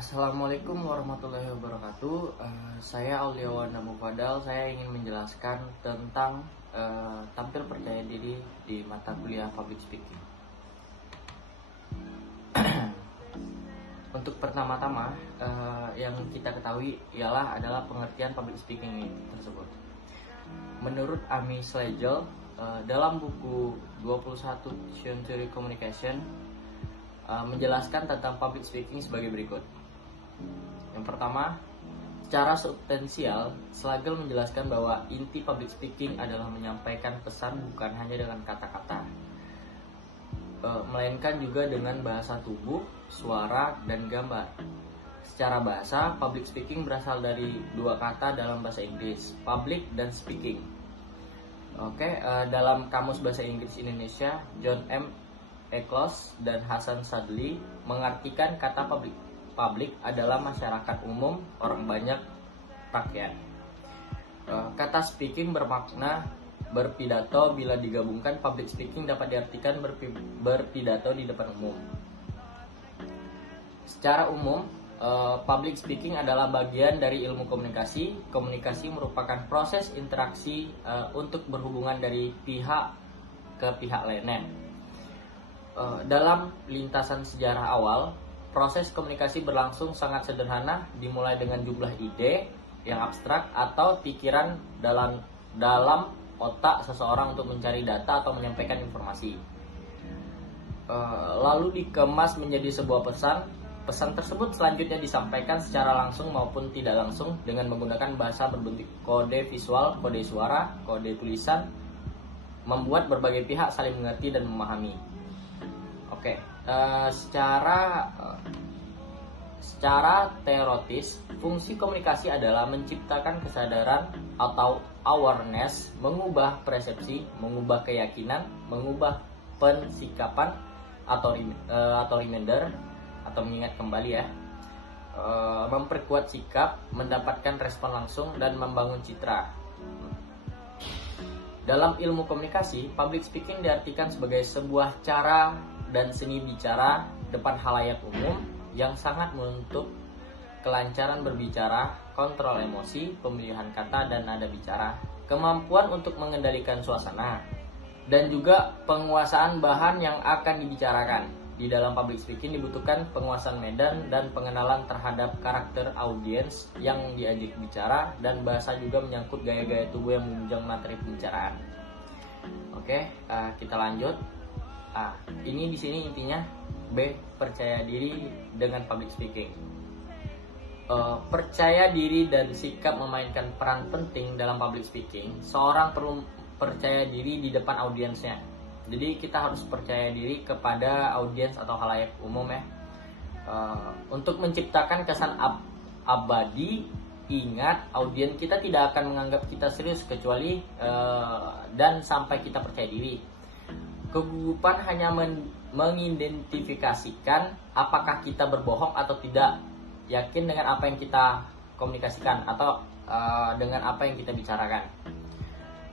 Assalamualaikum warahmatullahi wabarakatuh. Saya Auliawan Abu Fadal. Saya ingin menjelaskan tentang tampil percaya diri di mata kuliah public speaking. Untuk pertama-tama yang kita ketahui adalah pengertian public speaking tersebut. Menurut Amy Schlegel dalam buku 21 Century Communication menjelaskan tentang public speaking sebagai berikut. Yang pertama, secara substansial, Schlegel menjelaskan bahwa inti public speaking adalah menyampaikan pesan bukan hanya dengan kata-kata, melainkan juga dengan bahasa tubuh, suara, dan gambar. Secara bahasa, public speaking berasal dari dua kata dalam bahasa Inggris, public dan speaking. Dalam Kamus Bahasa Inggris Indonesia, John M. Eccles dan Hasan Sadli mengartikan kata public adalah masyarakat umum, orang banyak, rakyat. Kata speaking bermakna berpidato. Bila digabungkan, public speaking dapat diartikan berpidato di depan umum. Secara umum, public speaking adalah bagian dari ilmu komunikasi. Komunikasi merupakan proses interaksi untuk berhubungan dari pihak ke pihak lainnya. Dalam lintasan sejarah awal, proses komunikasi berlangsung sangat sederhana, dimulai dengan jumlah ide yang abstrak atau pikiran dalam otak seseorang untuk mencari data atau menyampaikan informasi. Lalu dikemas menjadi sebuah pesan. Pesan tersebut selanjutnya disampaikan secara langsung maupun tidak langsung dengan menggunakan bahasa berbentuk kode visual, kode suara, kode tulisan, membuat berbagai pihak saling mengerti dan memahami. Secara teoritis, fungsi komunikasi adalah menciptakan kesadaran atau awareness, mengubah persepsi, mengubah keyakinan, mengubah pensikapan atau reminder atau mengingat kembali memperkuat sikap, mendapatkan respon langsung dan membangun citra. Dalam ilmu komunikasi, public speaking diartikan sebagai sebuah cara dan seni bicara depan khalayak umum yang sangat menuntut kelancaran berbicara, kontrol emosi, pemilihan kata dan nada bicara, kemampuan untuk mengendalikan suasana, dan juga penguasaan bahan yang akan dibicarakan. Di dalam public speaking dibutuhkan penguasaan medan dan pengenalan terhadap karakter audiens yang diajak bicara, dan bahasa juga menyangkut gaya-gaya tubuh yang menunjang materi pembicaraan. Kita lanjut. Ini di sini intinya B. Percaya diri dengan public speaking. Percaya diri dan sikap memainkan peran penting dalam public speaking. Seorang perlu percaya diri di depan audiensnya. Jadi kita harus percaya diri kepada audiens atau khalayak umum untuk menciptakan kesan abadi. Ingat, audiens kita tidak akan menganggap kita serius kecuali dan sampai kita percaya diri. Kegugupan hanya mengidentifikasikan apakah kita berbohong atau tidak, yakin dengan apa yang kita komunikasikan atau dengan apa yang kita bicarakan.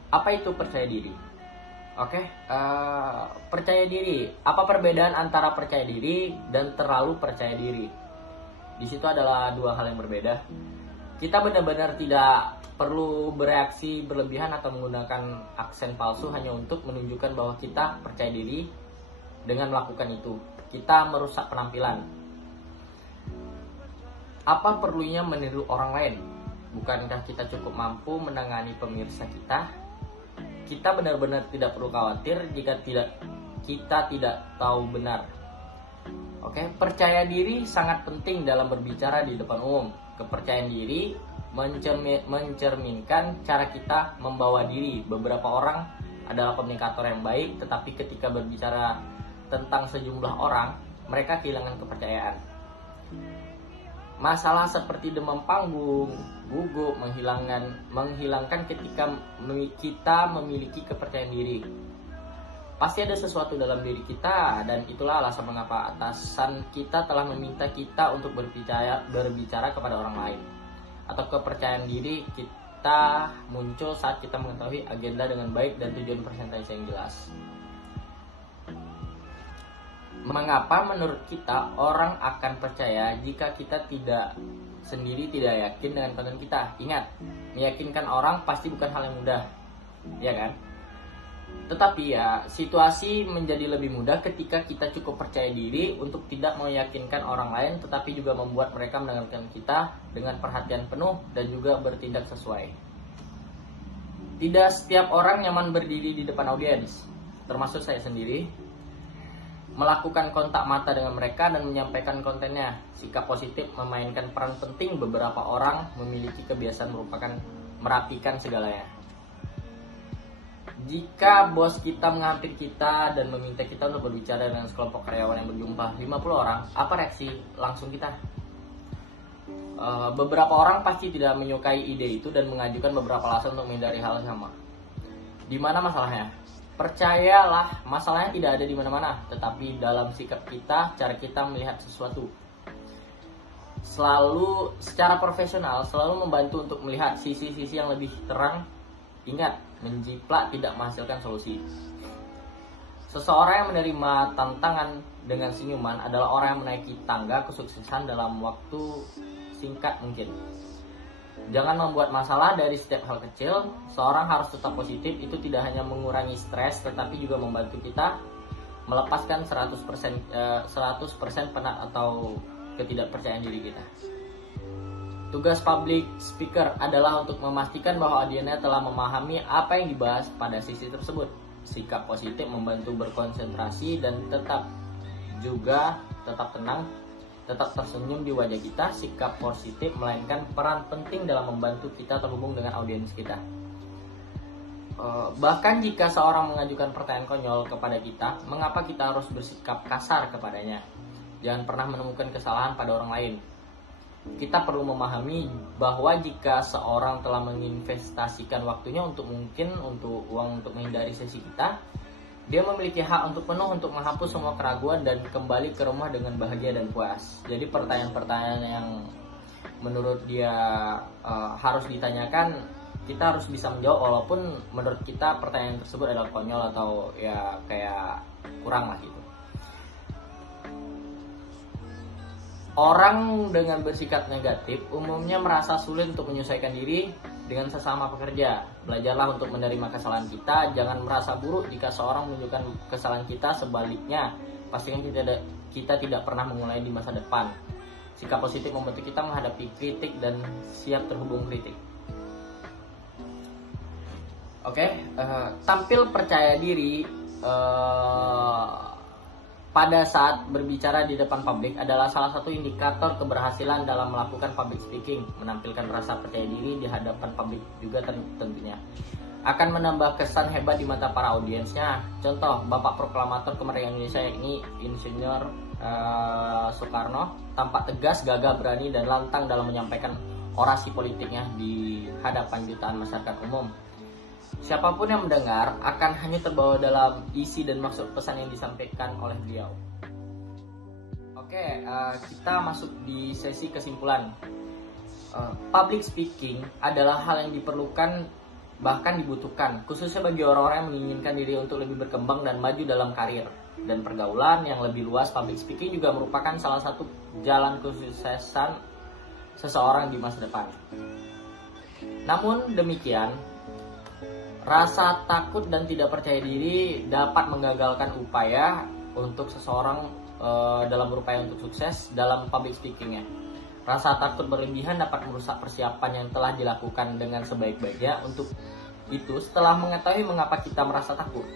Apa itu percaya diri? Percaya diri. Apa perbedaan antara percaya diri dan terlalu percaya diri? Di situ adalah dua hal yang berbeda. Kita benar-benar tidak perlu bereaksi berlebihan atau menggunakan aksen palsu hanya untuk menunjukkan bahwa kita percaya diri. Dengan melakukan itu, kita merusak penampilan. Apa perlunya meniru orang lain? Bukankah kita cukup mampu menangani pemirsa kita? Kita benar-benar tidak perlu khawatir jika kita tidak tahu benar. Percaya diri sangat penting dalam berbicara di depan umum. Kepercayaan diri mencerminkan cara kita membawa diri. Beberapa orang adalah komunikator yang baik, tetapi ketika berbicara tentang sejumlah orang, mereka kehilangan kepercayaan. Masalah seperti demam panggung, gugup, menghilangkan ketika kita memiliki kepercayaan diri. Pasti ada sesuatu dalam diri kita, dan itulah alasan mengapa atasan kita telah meminta kita untuk berbicara kepada orang lain. Atau kepercayaan diri kita muncul saat kita mengetahui agenda dengan baik dan tujuan presentasi yang jelas. Mengapa menurut kita orang akan percaya jika kita tidak yakin dengan konten kita? Ingat, meyakinkan orang pasti bukan hal yang mudah, ya kan? Tetapi ya, situasi menjadi lebih mudah ketika kita cukup percaya diri untuk tidak meyakinkan orang lain, tetapi juga membuat mereka mendengarkan kita dengan perhatian penuh dan juga bertindak sesuai. Tidak setiap orang nyaman berdiri di depan audiens, termasuk saya sendiri. Melakukan kontak mata dengan mereka dan menyampaikan kontennya. Sikap positif memainkan peran penting. Beberapa orang memiliki kebiasaan merapikan segalanya. Jika bos kita menghampiri kita dan meminta kita untuk berbicara dengan sekelompok karyawan yang berjumlah 50 orang, apa reaksi langsung kita? Beberapa orang pasti tidak menyukai ide itu dan mengajukan beberapa alasan untuk menghindari hal yang sama. Di mana masalahnya? Percayalah, masalahnya tidak ada di mana-mana, tetapi dalam sikap kita, cara kita melihat sesuatu. Selalu secara profesional, selalu membantu untuk melihat sisi-sisi yang lebih terang. Ingat, menjiplak tidak menghasilkan solusi. Seseorang yang menerima tantangan dengan senyuman adalah orang yang menaiki tangga kesuksesan dalam waktu singkat mungkin. Jangan membuat masalah dari setiap hal kecil. Seorang harus tetap positif. Itu tidak hanya mengurangi stres, tetapi juga membantu kita melepaskan 100% penat atau ketidakpercayaan diri kita. Tugas public speaker adalah untuk memastikan bahwa audiensnya telah memahami apa yang dibahas pada sesi tersebut. Sikap positif membantu berkonsentrasi dan tetap tenang, tetap tersenyum di wajah kita. Sikap positif melainkan peran penting dalam membantu kita terhubung dengan audiens kita. Bahkan jika seorang mengajukan pertanyaan konyol kepada kita, mengapa kita harus bersikap kasar kepadanya? Jangan pernah menemukan kesalahan pada orang lain. Kita perlu memahami bahwa jika seorang telah menginvestasikan waktunya untuk uang untuk menghindari sesi kita, dia memiliki hak untuk menghapus semua keraguan dan kembali ke rumah dengan bahagia dan puas. Jadi pertanyaan-pertanyaan yang menurut dia harus ditanyakan, kita harus bisa menjawab walaupun menurut kita pertanyaan tersebut adalah konyol atau ya kayak kurang lah gitu. Orang dengan bersikap negatif umumnya merasa sulit untuk menyesuaikan diri dengan sesama pekerja. Belajarlah untuk menerima kesalahan kita. Jangan merasa buruk jika seorang menunjukkan kesalahan kita. Sebaliknya, pastikan kita tidak pernah mengulangi di masa depan. Sikap positif membantu kita menghadapi kritik dan siap terhubung kritik. Tampil percaya diri pada saat berbicara di depan publik adalah salah satu indikator keberhasilan dalam melakukan public speaking. Menampilkan rasa percaya diri di hadapan publik juga tentunya akan menambah kesan hebat di mata para audiensnya. Contoh, Bapak Proklamator Kemerdekaan Indonesia yakni Insinyur Soekarno tampak tegas, gagah, berani, dan lantang dalam menyampaikan orasi politiknya di hadapan jutaan masyarakat umum. Siapapun yang mendengar akan hanya terbawa dalam isi dan maksud pesan yang disampaikan oleh beliau. Kita masuk di sesi kesimpulan. Public speaking adalah hal yang diperlukan, bahkan dibutuhkan, khususnya bagi orang-orang yang menginginkan diri untuk lebih berkembang dan maju dalam karir dan pergaulan yang lebih luas. Public speaking juga merupakan salah satu jalan kesuksesan seseorang di masa depan. Namun demikian, rasa takut dan tidak percaya diri dapat menggagalkan upaya untuk seseorang dalam berupaya untuk sukses dalam public speakingnya. Rasa takut berlebihan dapat merusak persiapan yang telah dilakukan dengan sebaik-baiknya. Untuk itu, setelah mengetahui mengapa kita merasa takut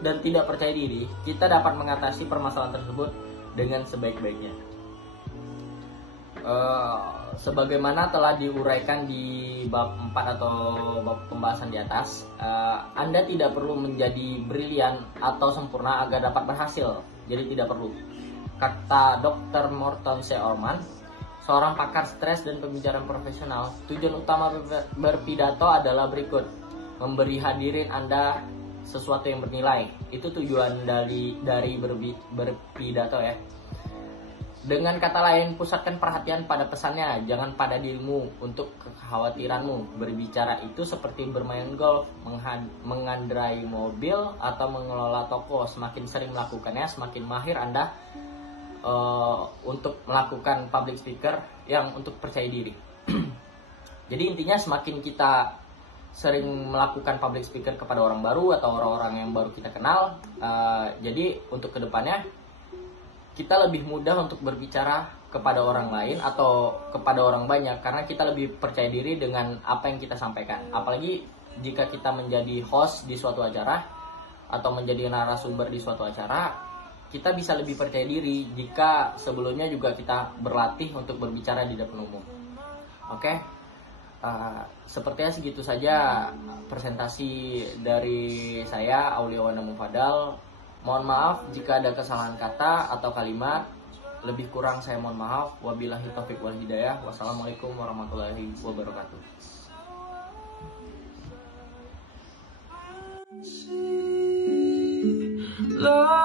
dan tidak percaya diri, kita dapat mengatasi permasalahan tersebut dengan sebaik-baiknya. Sebagaimana telah diuraikan di bab 4 atau bab pembahasan di atas, Anda tidak perlu menjadi brilian atau sempurna agar dapat berhasil. Jadi tidak perlu. Kata Dr. Morton C. Orman, seorang pakar stres dan pembicaraan profesional, tujuan utama berpidato adalah berikut: memberi hadirin Anda sesuatu yang bernilai. Itu tujuan dari berpidato ya. Dengan kata lain, pusatkan perhatian pada pesannya, jangan pada dirimu. Untuk kekhawatiranmu, berbicara itu seperti bermain golf, mengandrai mobil, atau mengelola toko. Semakin sering melakukannya, semakin mahir Anda untuk melakukan public speaker yang untuk percaya diri. Jadi intinya semakin kita sering melakukan public speaker kepada orang baru atau orang-orang yang baru kita kenal, jadi untuk kedepannya kita lebih mudah untuk berbicara kepada orang lain atau kepada orang banyak karena kita lebih percaya diri dengan apa yang kita sampaikan. Apalagi jika kita menjadi host di suatu acara atau menjadi narasumber di suatu acara, kita bisa lebih percaya diri jika sebelumnya juga kita berlatih untuk berbicara di depan umum. Oke? Sepertinya segitu saja presentasi dari saya, Auliawana Mufadal. Mohon maaf jika ada kesalahan kata atau kalimat. Lebih kurang saya mohon maaf. Wabillahi taufiq wal hidayah. Wassalamualaikum warahmatullahi wabarakatuh. Love